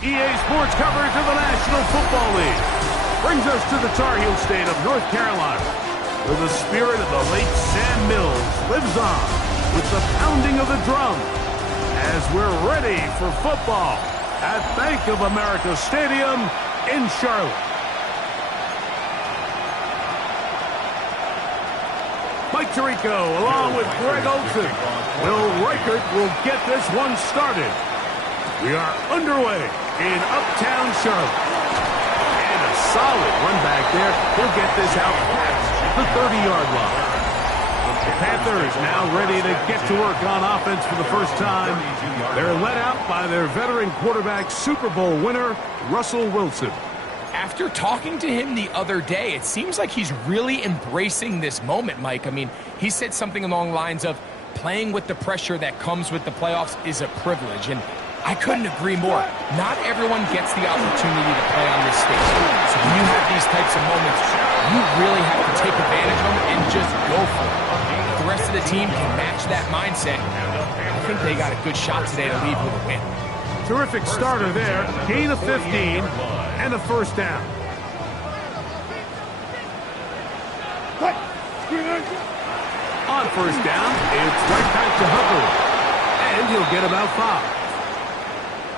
EA Sports coverage of the National Football League brings us to the Tar Heel state of North Carolina, where the spirit of the late Sam Mills lives on with the pounding of the drum as we're ready for football at Bank of America Stadium in Charlotte. Mike Tirico along with Greg Olson. Will Reichert will get this one started. We are underway in Uptown Charlotte. And a solid run back there. He'll get this out past the 30-yard line. The Panthers now ready to get to work on offense for the first time. They're led out by their veteran quarterback, Super Bowl winner, Russell Wilson. After talking to him the other day, it seems like he's really embracing this moment, Mike. I mean, he said something along the lines of playing with the pressure that comes with the playoffs is a privilege, and I couldn't agree more. Not everyone gets the opportunity to play on this stage. So when you have these types of moments, you really have to take advantage of them and just go for it. If the rest of the team can match that mindset, I think they got a good shot today to leave with a win. Terrific starter there. Gain of 15 and a first down. On first down, it's right back to Hubbard. And he'll get about 5.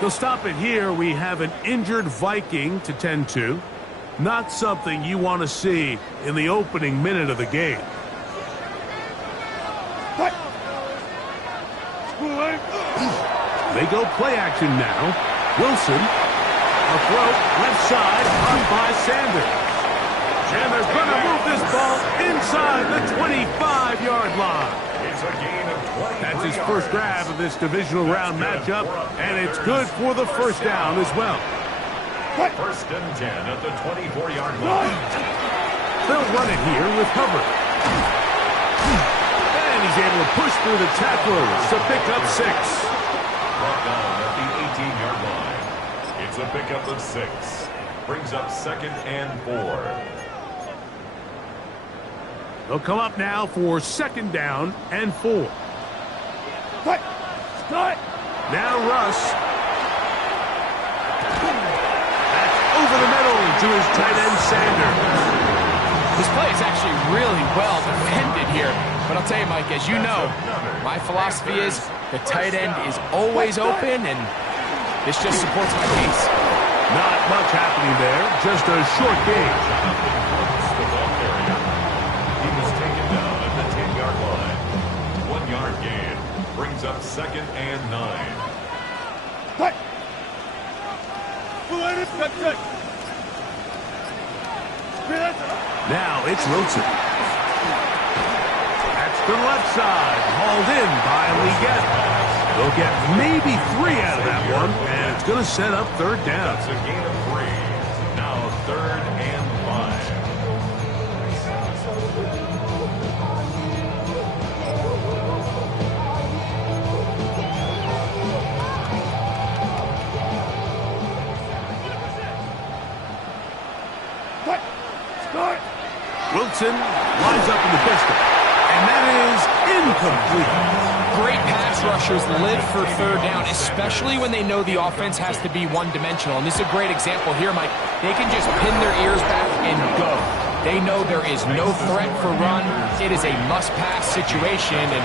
They'll stop it here. We have an injured Viking to tend to. Not something you want to see in the opening minute of the game. They go play action now. Wilson, a throw, left side, caught by Sanders. And they're going to move this ball inside the 25-yard line. It's a gain of 20. That's his first grab of this divisional round matchup, and it's good for the first down as well. First and 10 at the 24-yard line. They'll run it here with Hubbard. And he's able to push through the tacklers to pick up 6. Brought down at the 18-yard line. It's a pickup of 6. Brings up 2nd and 4. They'll come up now for 2nd down and 4. Now Russ. That's over the middle to his tight end Sanders. This play is actually really well defended here. But I'll tell you, Mike, as you know, my philosophy is the tight end is always open, and this just supports my case. Not much happening there, just a short game. The ball carrier. He was taken down at the 10-yard line. 1-yard gain. Brings up 2nd and 9. Now it's Wilson. That's the left side, hauled in by Leggett. They'll get maybe 3 out of that one, and it's going to set up 3rd down. That's a gain of 3. Now 3rd and 5. Wilson lines up in the pistol, and that is incomplete. Great pass rushers live for 3rd down, especially when they know the offense has to be one-dimensional. And this is a great example here, Mike. They can just pin their ears back and go. They know there is no threat for run. It is a must-pass situation, and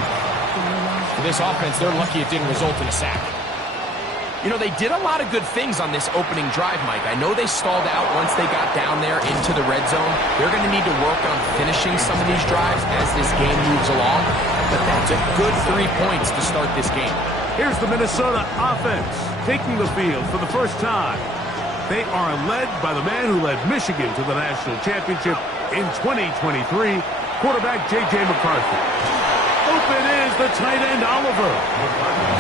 for this offense, they're lucky it didn't result in a sack. You know, they did a lot of good things on this opening drive, Mike. I know they stalled out once they got down there into the red zone. They're going to need to work on finishing some of these drives as this game moves along. But that's a good 3 points to start this game. Here's the Minnesota offense taking the field for the first time. They are led by the man who led Michigan to the national championship in 2023, quarterback J.J. McCarthy. Open is the tight end Oliver.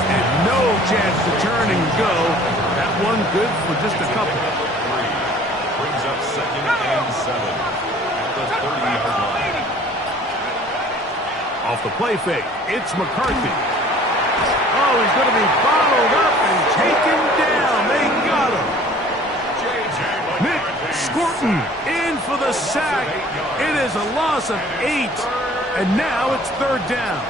And no chance to turn and go. That one good for just a couple. Brings up 2nd and 7 at the 30-yard line. Off the play fake, it's McCarthy. Oh, he's going to be followed up and taken down. They got him. Nick Scorton in for the sack. It is a loss of 8. And now it's 3rd down.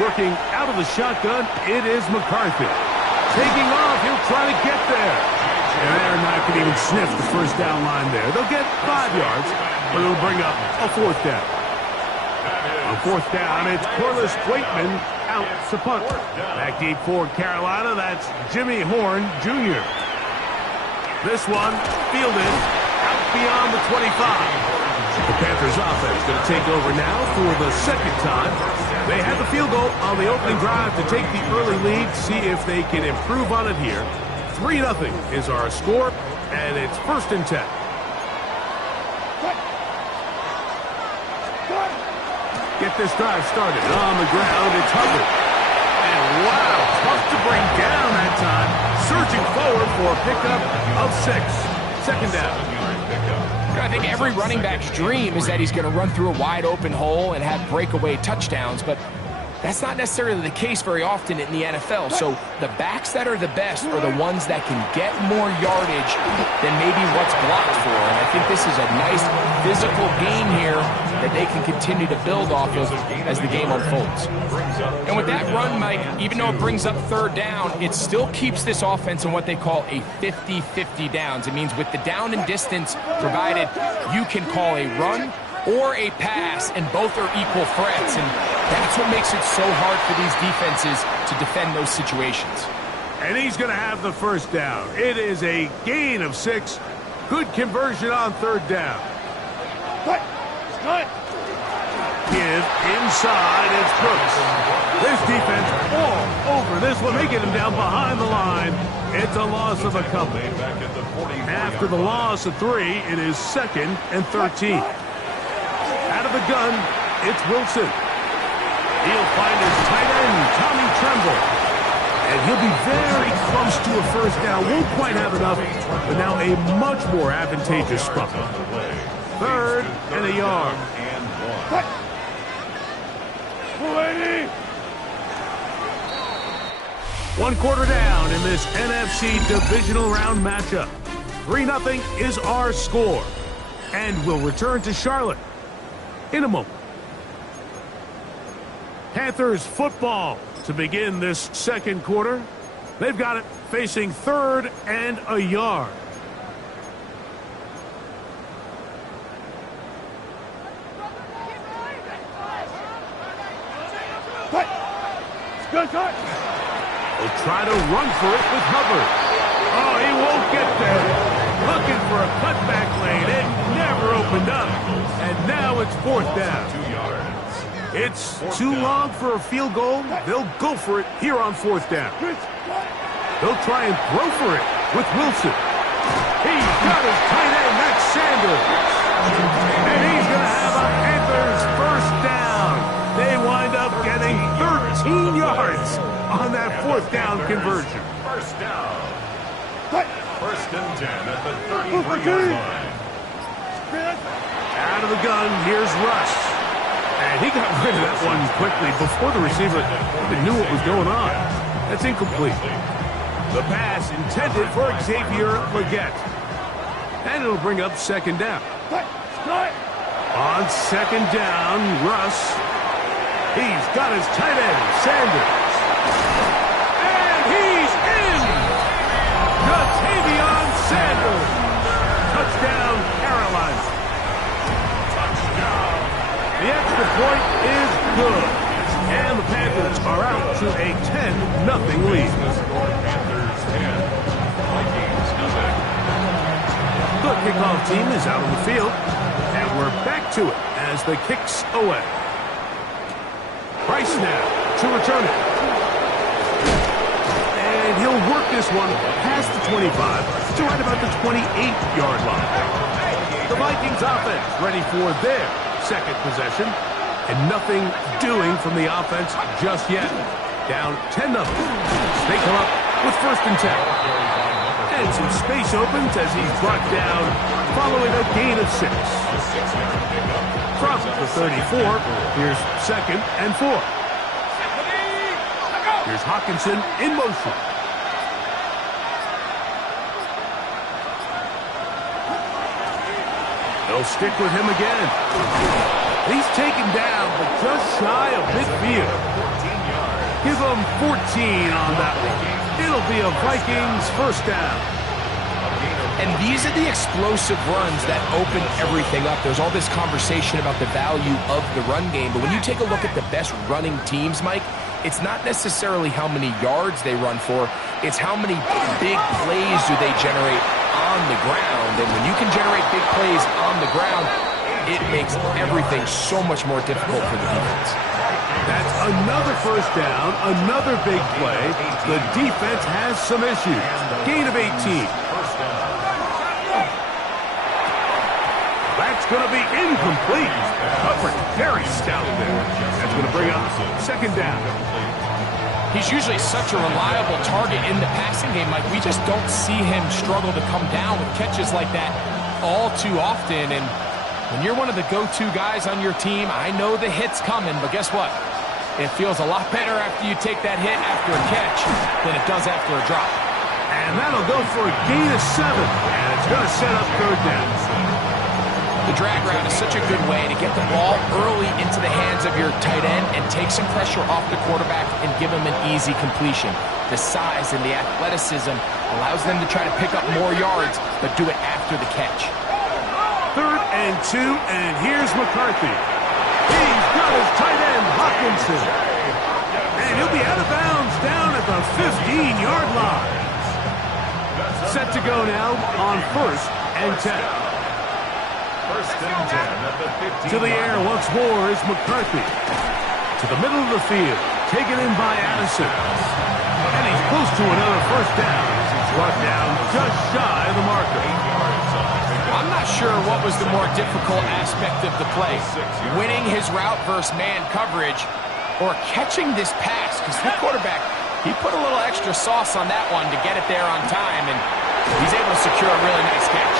Working out of the shotgun, it is McCarthy. Taking off, he'll try to get even sniff the first down line there. They'll get 5 yards, but it'll bring up a 4th down. On 4th down, it's Corliss Waitman out to punt. Back deep for Carolina, that's Jimmy Horn, Jr. This one fielded out beyond the 25. The Panthers offense going to take over now for the 2nd time. They had the field goal on the opening drive to take the early lead, see if they can improve on it here. 3-0 is our score, and it's 1st and 10. Get this drive started. On the ground, it's Hubbard. And wow, tough to bring down that time. Surging forward for a pickup of 6. 2nd down. I think every running back's dream is that he's going to run through a wide open hole and have breakaway touchdowns, but that's not necessarily the case very often in the NFL. So the backs that are the best are the ones that can get more yardage than maybe what's blocked for. And I think this is a nice physical game here that they can continue to build off of as the game unfolds. And with that run, Mike, even though it brings up 3rd down, it still keeps this offense in what they call a 50-50 downs. It means with the down and distance provided, you can call a run or a pass, and both are equal threats. And that's what makes it so hard for these defenses to defend those situations. And he's going to have the 1st down. It is a gain of 6. Good conversion on 3rd down. Give inside, it's Brooks. This defense all over this one. They get him down behind the line. It's a loss of a couple. After the loss of 3, it is 2nd and 13. Out of the gun, it's Wilson. He'll find his tight end, Tommy Tremble. And he'll be very close to a 1st down. Won't quite have enough, but now a much more advantageous spot. 3rd and a yard. 1 quarter down in this NFC Divisional Round matchup. 3-0 is our score. And we'll return to Charlotte in a moment. Panthers football to begin this 2nd quarter. They've got it facing 3rd and a yard. They'll try to run for it with Hubbard. Oh, he won't get there. Looking for a cutback lane. It never opened up. And now it's 4th down. 2 yards. It's too long for a field goal. They'll go for it here on 4th down. They'll try and throw for it with Wilson. He's got his tight end. That's Sanders. And he's going to have a Panthers 1st down. They wind up getting 13 yards on that 4th down conversion. 1st down. 1st and 10 at the 33-yard line. Out of the gun, here's Russ. And he got rid of that one quickly before the receiver even knew what was going on. That's incomplete. The pass intended for Xavier Legette. And it'll bring up 2nd down. On 2nd down, Russ. He's got his tight end, Sanders. And he's in! Jatavion Sanders. Touchdown, Carolina. Touchdown. The extra point is good. And the Panthers are out to a 10-0 lead. Panthers 10. Vikings nothing. The kickoff team is out on the field. And we're back to it as the kick's away. Price now to return it. And he'll work this one past the 25 to right about the 28-yard line. The Vikings offense ready for their 2nd possession. And nothing doing from the offense just yet. Down 10-0. They come up with 1st and 10. And some space opens as he's brought down following a gain of 6. From the 34, here's 2nd and 4. Here's Hawkinson in motion. They'll stick with him again. He's taken down, but just shy of midfield. Give him 14 on that one. It'll be a Vikings 1st down. And these are the explosive runs that open everything up. There's all this conversation about the value of the run game, but when you take a look at the best running teams, Mike, it's not necessarily how many yards they run for, it's how many big plays do they generate on the ground. And when you can generate big plays on the ground, it makes everything so much more difficult for the defense. That's another first down, another big play. The defense has some issues. Gain of 18. That's going to be incomplete. Coverage very stout there. That's going to bring up second down. He's usually such a reliable target in the passing game. Like, we just don't see him struggle to come down with catches like that all too often. And when you're one of the go-to guys on your team, I know the hit's coming, but guess what? It feels a lot better after you take that hit after a catch than it does after a drop. And that'll go for a gain of 7. And it's going to set up third down. The drag route is such a good way to get the ball early into the hands of your tight end and take some pressure off the quarterback and give him an easy completion. The size and the athleticism allows them to try to pick up more yards, but do it after the catch. 3rd and 2, and here's McCarthy. He's got his tight end, Hawkinson. And he'll be out of bounds down at the 15-yard line. Set to go now on 1st and 10. First and 10 at the 15. To the air once more is McCarthy. To the middle of the field. Taken in by Addison. And he's close to another first down. He's brought down just shy of the marker. I'm not sure what was the more difficult aspect of the play. Winning his route versus man coverage or catching this pass. Because the quarterback, he put a little extra sauce on that one to get it there on time. And he's able to secure a really nice catch.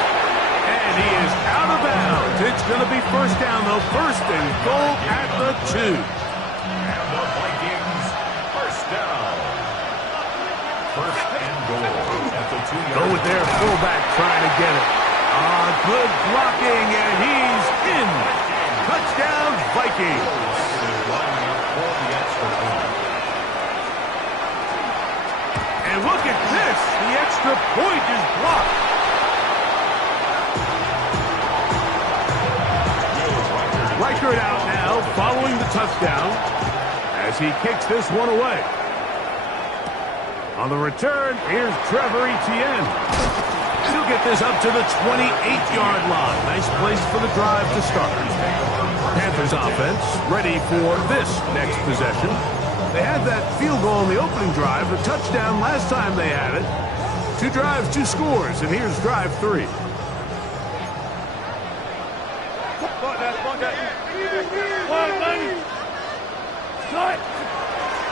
And he is out of bounds. It's going to be first down, though. 1st and goal at the 2. And the Vikings, first down. 1st and goal at the 2-yard line. Go with their fullback trying to get it. Good blocking, and he's in. Touchdown, Vikings. And look at this. The extra point is blocked. Reichert out now, following the touchdown, as he kicks this one away. On the return, here's Trevor Etienne. He'll get this up to the 28-yard line. Nice place for the drive to start. Panthers offense ready for this next possession. They had that field goal in the opening drive, a touchdown last time they had it. 2 drives, 2 scores, and here's drive 3.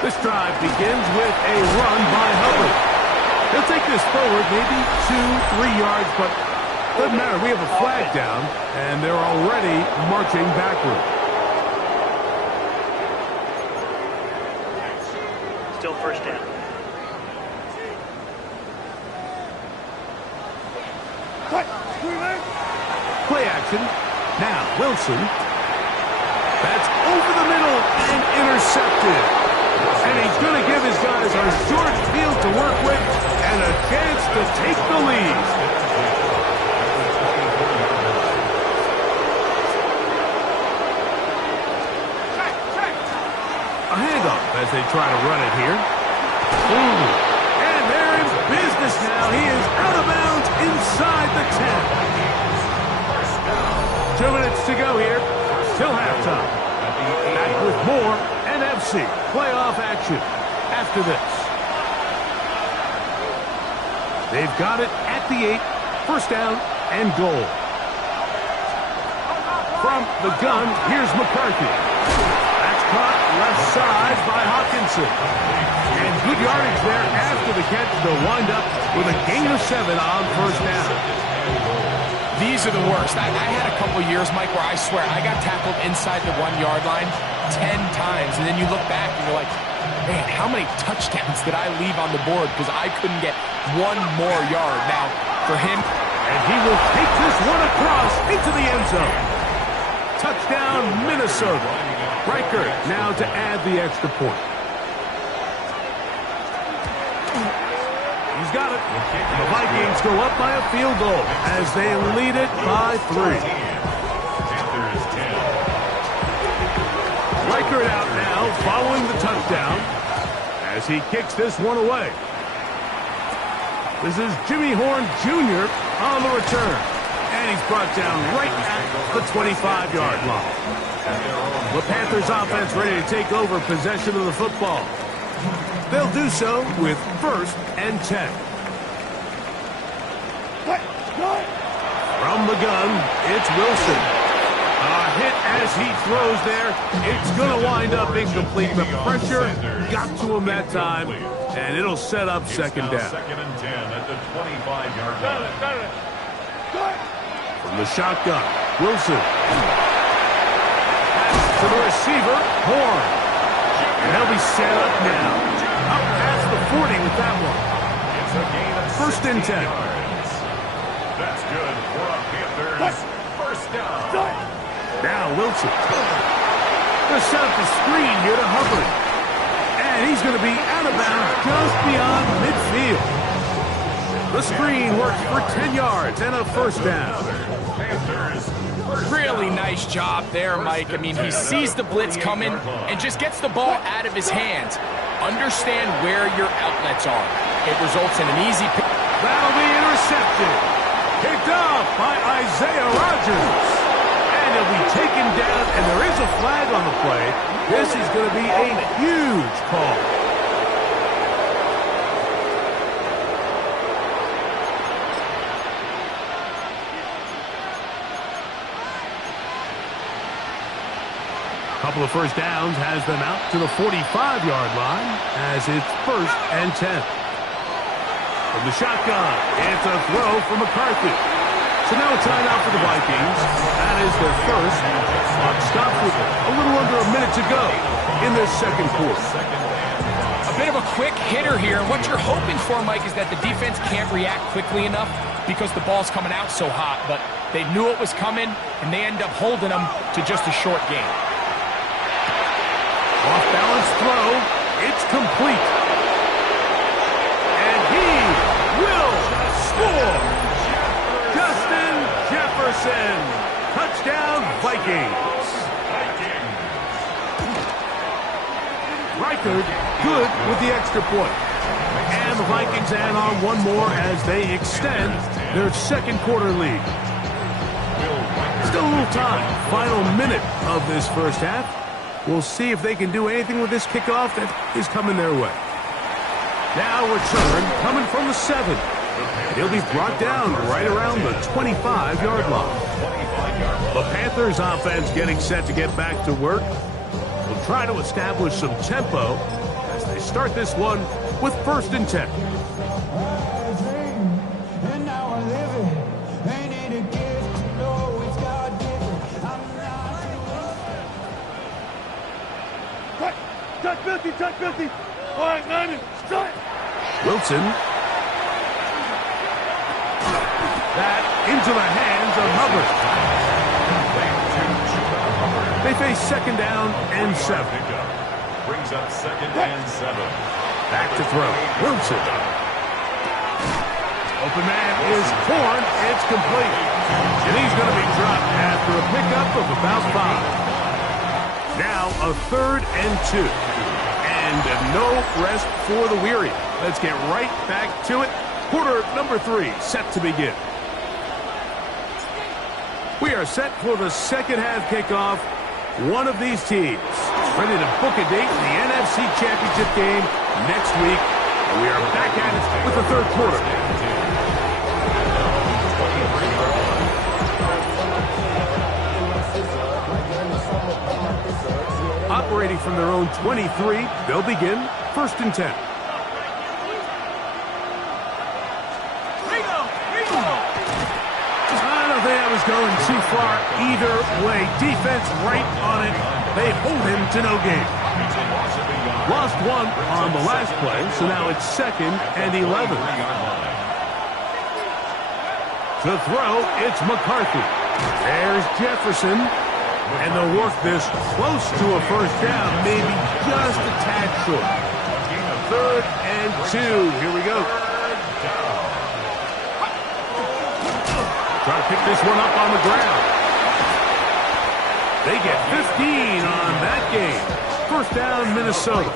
This drive begins with a run by Hubbard. He'll take this forward, maybe 2-3 yards, but doesn't matter. We have a flag down, and they're already marching backward. Still first down. Play action. Now, Wilson. That's over the middle and intercepted. And he's going to give his guys a short field to work with and a chance to take the lead. A handoff as they try to run it here. And they're in business now. He is out of bounds inside the 10. 2 minutes to go here. Till halftime. Back with more NFC playoff action after this. They've got it at the 8. First down and goal. From the gun, here's McCarthy. That's caught left side by Hawkinson. And good yardage there after the catch. They'll wind up with a gain of 7 on first down. These are the worst. I had a couple years, Mike, where I swear I got tackled inside the 1-yard line 10 times. And then you look back and you're like, man, how many touchdowns did I leave on the board because I couldn't get 1 more yard. Now, for him, and he will take this one across into the end zone. Touchdown, Minnesota. Reichert now to add the extra point. He's He's got it. The Vikings go up by a field goal as they lead it by 3. Panthers 10. Reichert out now following the touchdown as he kicks this one away. This is Jimmy Horn Jr. on the return. And he's brought down right at the 25-yard line. The Panthers offense ready to take over possession of the football. They'll do so with 1st and 10. From the gun, it's Wilson. A hit as he throws there. It's going to wind up incomplete. The pressure got to him that time, and it'll set up second down. 2nd and 10 at the 25-yard line. From the shotgun, Wilson. Pass to the receiver, Horn. And they'll be set up now. Up past the 40 with that one. It's a gain of 1st and 10. yards. That's good for a Panthers first down. Now Wilson. They're set up the screen here to Hubbard. And he's going to be out of bounds just beyond midfield. The screen works for 10 yards and a first down. Really nice job there, Mike. I mean, he sees the blitz coming and just gets the ball out of his hands. Understand where your outlets are. It results in an easy pick. That'll be intercepted. Picked off by Isaiah Rodgers. And he'll be taken down, and there is a flag on the play. This is going to be a huge call. Couple of first downs has them out to the 45-yard line as it's 1st and 10. From the shotgun, it's a throw from McCarthy. So now a timeout for the Vikings. That is their first. Clock stopped with a little under a minute to go in this second quarter. A bit of a quick hitter here. What you're hoping for, Mike, is that the defense can't react quickly enough because the ball's coming out so hot. But they knew it was coming, and they end up holding them to just a short game. Off-balance throw. It's complete. And he will score. Justin Jefferson. Touchdown, Vikings. Reichert good with the extra point. And the Vikings add on one more as they extend their second quarter lead. Still a little time. Final minute of this first half. We'll see if they can do anything with this kickoff that is coming their way. Now return coming from the 7. He'll be brought down right around the 25-yard line. The Panthers offense getting set to get back to work. Will try to establish some tempo as they start this one with 1st and 10. Touch 50. All right, 90. Strike. Wilson. That into the hands of Hubbard. They face 2nd down and 7. Brings up 2nd and 7. Back to throw. Wilson. Open man is Horn. It's complete. And he's going to be dropped after a pickup of about 5. Now a 3rd and 2. And no rest for the weary. Let's get right back to it. Quarter number 3 set to begin. We are set for the second half kickoff. One of these teams ready to book a date in the NFC Championship game next week. And we are back at it with the third quarter. Operating from their own 23, they'll begin 1st and 10. I don't think that was going too far either way. Defense right on it. They hold him to no gain. Lost 1 on the last play, so now it's 2nd and 11. To throw, it's McCarthy. There's Jefferson. And they'll work this close to a first down, maybe just a tad short. 3rd and 2. Here we go. Try to pick this one up on the ground. They get 15 on that game. First down, Minnesota.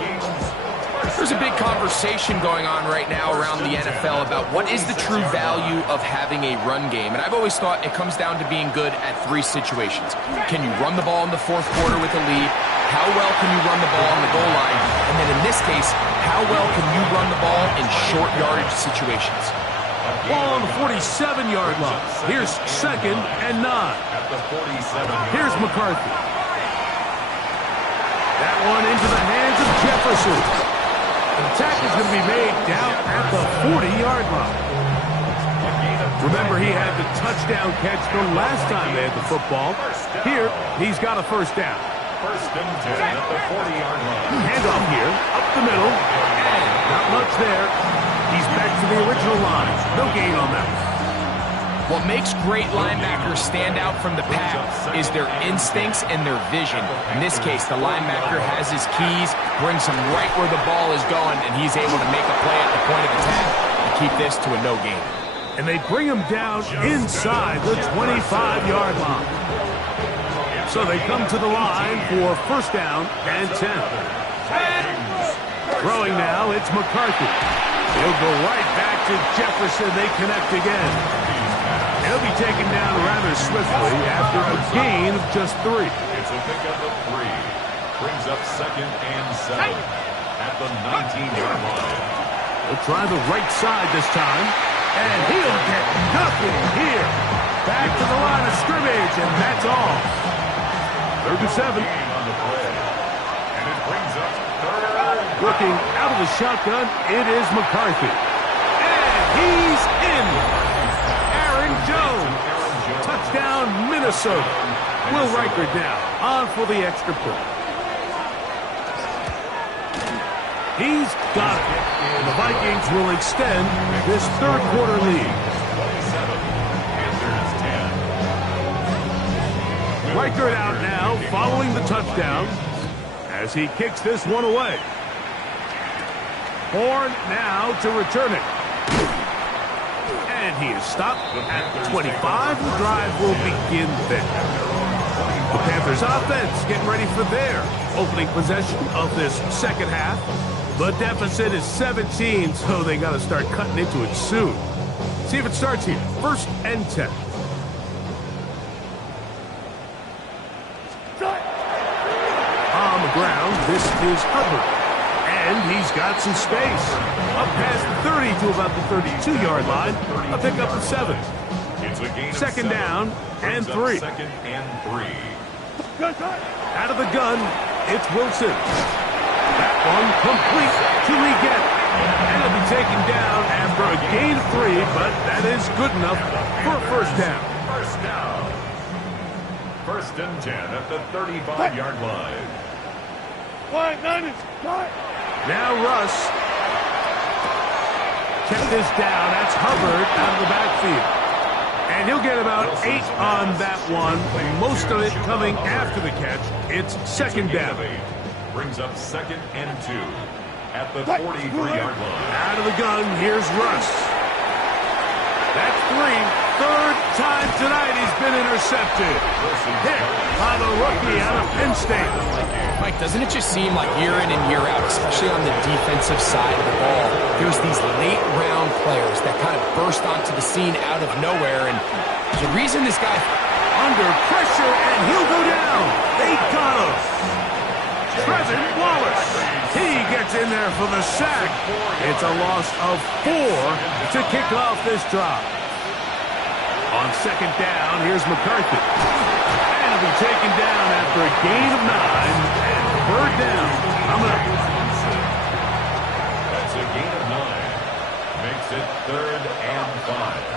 There's a big conversation going on right now around the NFL about what is the true value of having a run game. And I've always thought it comes down to being good at three situations. Can you run the ball in the fourth quarter with a lead? How well can you run the ball on the goal line? And then in this case, how well can you run the ball in short yardage situations? Ball on the 47-yard line. Here's 2nd and 9. Here's McCarthy. That one into the hands of Jefferson. The attack is going to be made down at the 40-yard line. Remember, he had the touchdown catch the last time they had the football. Here, he's got a first down. First and 10 at the 40-yard line. Handoff here, up the middle, and not much there. He's back to the original line. No gain on that. What makes great linebackers stand out from the pack is their instincts and their vision. In this case, the linebacker has his keys, brings him right where the ball is going, and he's able to make a play at the point of attack and keep this to a no gain. And they bring him down inside the 25-yard line. So they come to the line for first down and 10. Throwing now, it's McCarthy. He'll go right back to Jefferson. They connect again. He'll be taken down rather swiftly after a gain of just 3. It's a pickup of 3. Brings up 2nd and 7 at the 19-yard line. He'll try the right side this time, and he'll get nothing here. Back to the line of scrimmage, and that's all. 3rd and 7. On the play. And it brings up 3rd. Looking out of the shotgun, it is McCarthy. And he's in. Jones. Touchdown, Minnesota. Will Riker down. On for the extra point. He's got it. And the Vikings will extend this third quarter lead. 27. Panthers 10. Riker out now, following the touchdown, as he kicks this one away. Horn now to return it. And he is stopped at 25. The drive will begin then. The Panthers offense getting ready for their opening possession of this second half. The deficit is 17, so they got to start cutting into it soon. See if it starts here. 1st and 10. On the ground, this is Hubbard. And he's got some space. Up past the 30 to about the 32-yard line. A pickup of 7. It's a gain of 2nd 7. down and 3. 2nd and 3. Out of the gun, it's Wilson. That one complete to Reget. And it'll be taken down after a gain of 3, but that is good enough for a first down. First down. 1st and 10 at the 35-yard line. Now Russ. Check this down. That's Hubbard out of the backfield. And he'll get about 8 on that one. Most of it coming after the catch. It's 2nd down. Brings up 2nd and 2 at the 43-yard line. Out of the gun, here's Russ. That's 3. 3rd time tonight he's been intercepted. Hit by the rookie out of Penn State. Mike, doesn't it just seem like year in and year out, especially on the defensive side of the ball, there's these late-round players that kind of burst onto the scene out of nowhere, and the reason this guy under pressure, and he'll go down. They got him. Trevin Wallace. He gets in there for the sack. It's a loss of 4 to kick off this drive. On 2nd down, here's McCarthy. And he'll be taken down after a gain of 9 and 3rd down. Coming up. That's a gain of 9. Makes it 3rd and 5.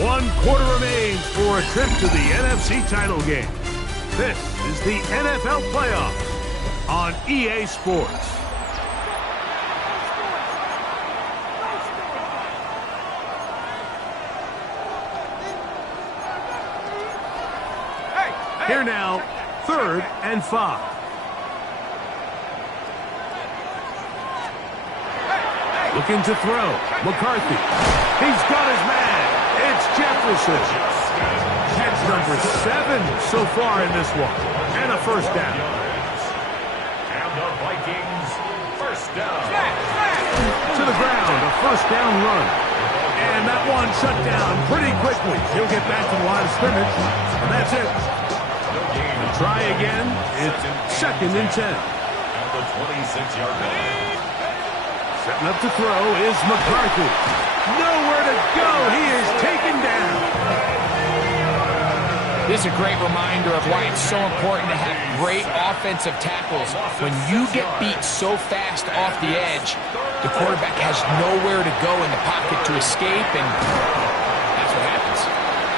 1 quarter remains for a trip to the NFC title game. This is the NFL playoffs on EA Sports. Here now, 3rd and 5. Looking to throw. McCarthy. He's got his man. It's Jefferson. Catch number 7 so far in this one. And a first down. And the Vikings, first down. To the ground, a first down run. And that one shut down pretty quickly. He'll get back to the line of scrimmage. And that's it. Try again. It's second and 10. At the 26-yard line. Setting up to throw is McCarthy. Nowhere to go. He is taken down. This is a great reminder of why it's so important to have great offensive tackles. When you get beat so fast off the edge, the quarterback has nowhere to go in the pocket to escape, and that's what happens.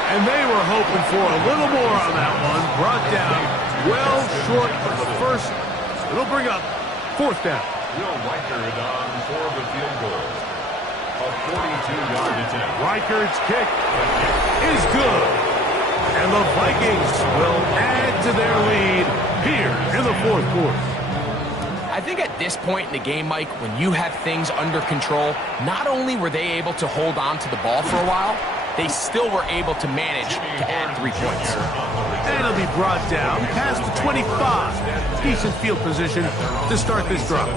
And they were hoping for a little more on that one. Brought down well short of the first. It'll bring up fourth down. Will Reichard on for the field goal. A 42-yard attempt. Reichard's kick is good. And the Vikings will add to their lead here in the fourth quarter. I think at this point in the game, Mike, when you have things under control, not only were they able to hold on to the ball for a while, they still were able to manage to add 3 points. And it'll be brought down past the 25. Decent field position to start this drive.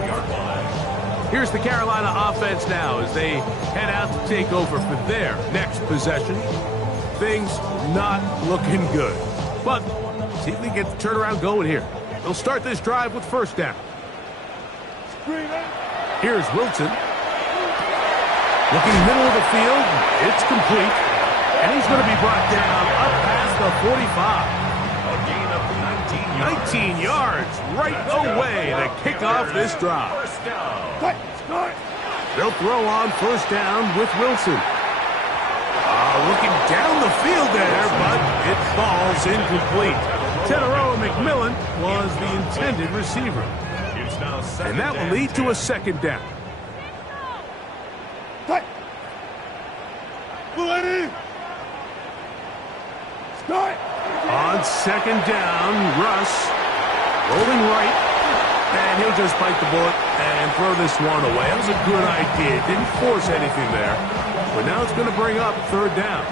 Here's the Carolina offense now as they head out to take over for their next possession. Things not looking good. But see if they get the turnaround going here. They'll start this drive with first down. Here's Wilson. Looking middle of the field. It's complete. And he's going to be brought down up past the 45. A gain of 19 yards right away to kick off this drive. First down. They'll throw on first down with Wilson. Looking down the field there, but it falls incomplete. Teteroa McMillan was the intended receiver. It's now second And that will lead to a second down. On second down, Russ rolling right, and he'll just bite the bullet and throw this one away. That was a good idea. Didn't force anything there, but now it's going to bring up third down.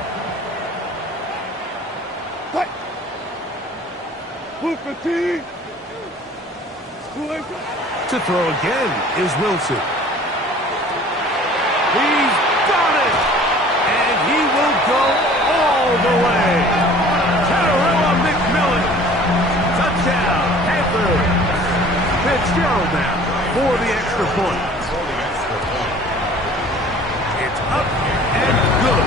To throw again is Wilson. He's got it, and he will go all the way. Teteroa McMillan, touchdown, Panthers. Fitzgerald now for the extra point. It's up and good.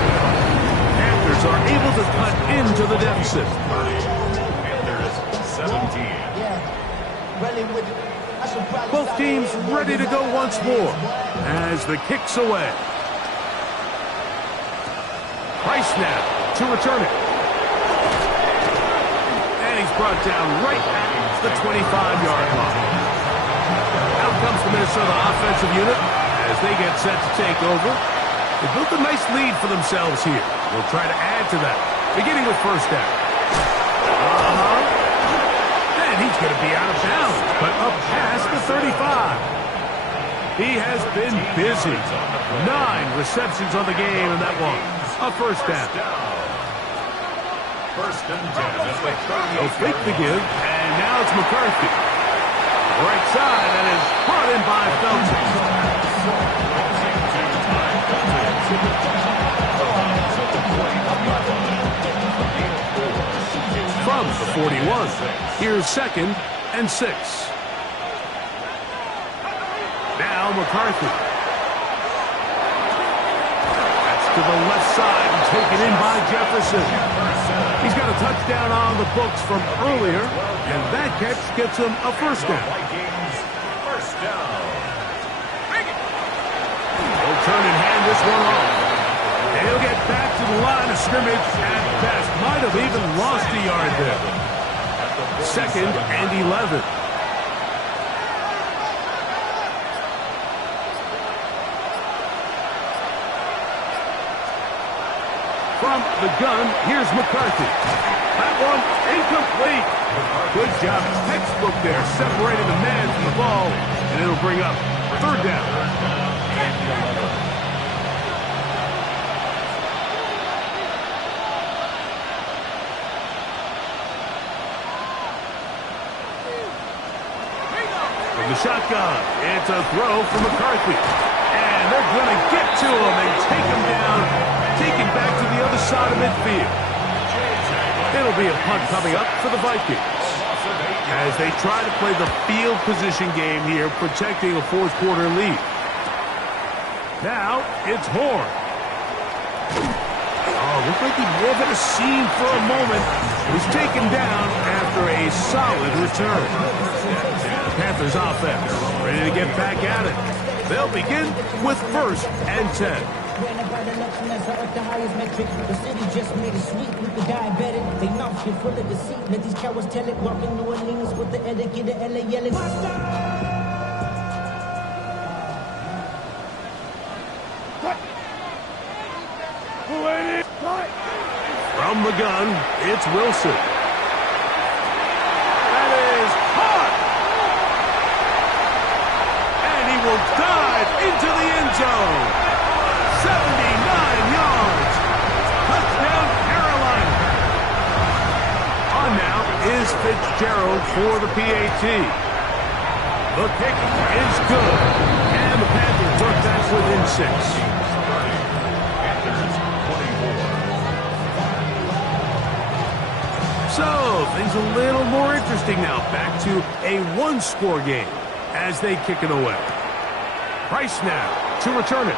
Panthers are able to cut into the deficit. Panthers 17. Both teams ready to go once more as the kick's away. Price snap to return it. And he's brought down right at the 25-yard line. Out comes the Minnesota offensive unit as they get set to take over. They built a nice lead for themselves here. They'll try to add to that, beginning with first down. And he's going to be out of bounds, but up past the 35. He has been busy. 9 receptions on the game in that one. A first down. First and 10. They'll fake the give, and now it's McCarthy. Right side, and is brought in by Felton. From the 41, here's second and 6. Now McCarthy. That's to the left side and taken in by Jefferson. He's got a touchdown on the books from earlier, and that catch gets him a first down. First down. He'll turn and hand this one off. And he'll get back to the line of scrimmage at best. Might have even lost a yard there. Second and 11. From the gun, here's McCarthy. That one incomplete. Good job. Textbook there, separating the man from the ball, and it'll bring up third down. and 11. The shotgun. It's a throw for McCarthy. And they're going to get to him and take him down, take him back to the other side of midfield. It'll be a punt coming up for the Vikings as they try to play the field position game here, protecting a fourth quarter lead. Now it's Horn. Oh, looked like he may have had a seam for a moment. Was taken down after a solid return. Panthers offense ready to get back at it. They'll begin with 1st and 10. The highest metric, the city just made it sweet with the diabetic. They mouth shit full of deceit. Let these cowards tell it. Walking New Orleans with the etiquette, the LA yelling. From the gun, it's Wilson. That is hot. And he will dive into the end zone. 79 yards. Touchdown, Carolina. On now is Fitzgerald for the PAT. The kick is good. And the Panthers work back within 6. So, things a little more interesting now. Back to a one-score game as they kick it away. Price now to return it.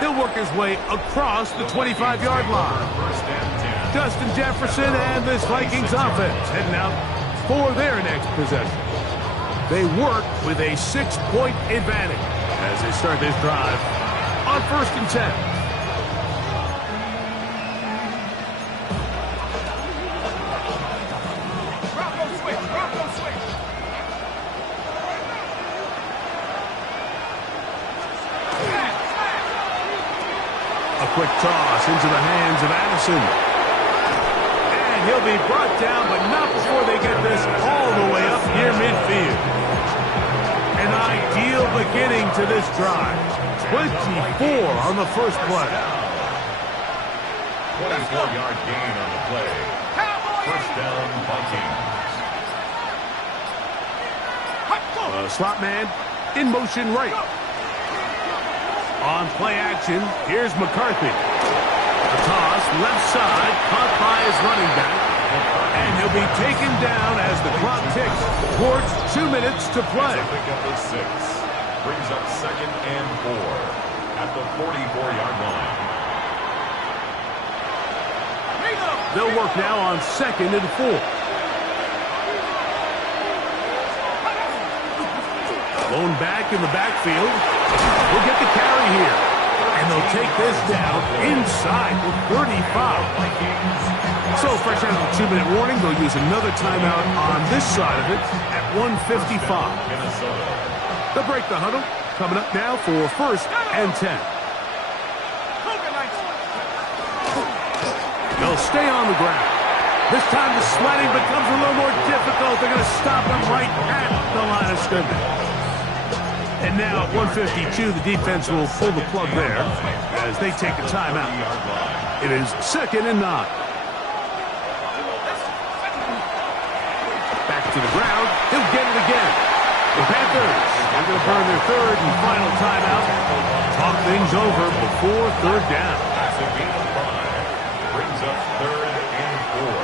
He'll work his way across the 25-yard line. Justin Jefferson and this Vikings offense heading out for their next possession. They work with a 6-point advantage as they start this drive on 1st and 10. Quick toss into the hands of Addison. And he'll be brought down, but not before they get this all the way up near midfield. An ideal beginning to this drive. 24 on the first play. 24-yard gain on the play. 1st down, Vikings. Slot man in motion right. On play action, here's McCarthy. The toss, left side, caught by his running back. And he'll be taken down as the clock ticks towards 2 minutes to play. Pick up the 6. Brings up 2nd and 4 at the 44-yard line. They'll work now on 2nd and 4. Blown back in the backfield. We'll get the carry here. And they'll take this down inside the 35. So fresh out of the 2-minute warning, they'll use another timeout on this side of it at 1:55. They'll break the huddle. Coming up now for 1st and 10. They'll stay on the ground. This time the sledding becomes a little more difficult. They're going to stop him right at the line of scrimmage. And now at 1:52, the defense will pull the plug there as they take a timeout. It is 2nd and 9. Back to the ground. He'll get it again. The Panthers are going to burn their 3rd and final timeout. Talk things over before 3rd down. Brings up 3rd and 4.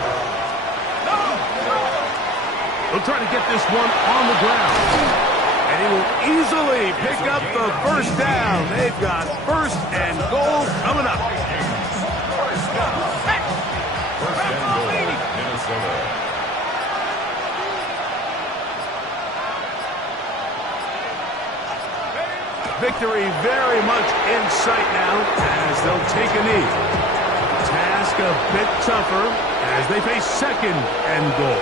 They'll try to get this one on the ground. And he will easily pick up the 1st down. They've got 1st and goal coming up. 1st and goal, Minnesota. Victory very much in sight now as they'll take a knee. Task a bit tougher as they face 2nd and goal.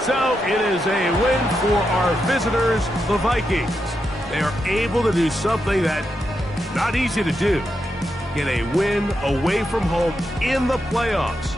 So it is a win for our visitors, the Vikings. They are able to do something that not easy to do. Get a win away from home in the playoffs.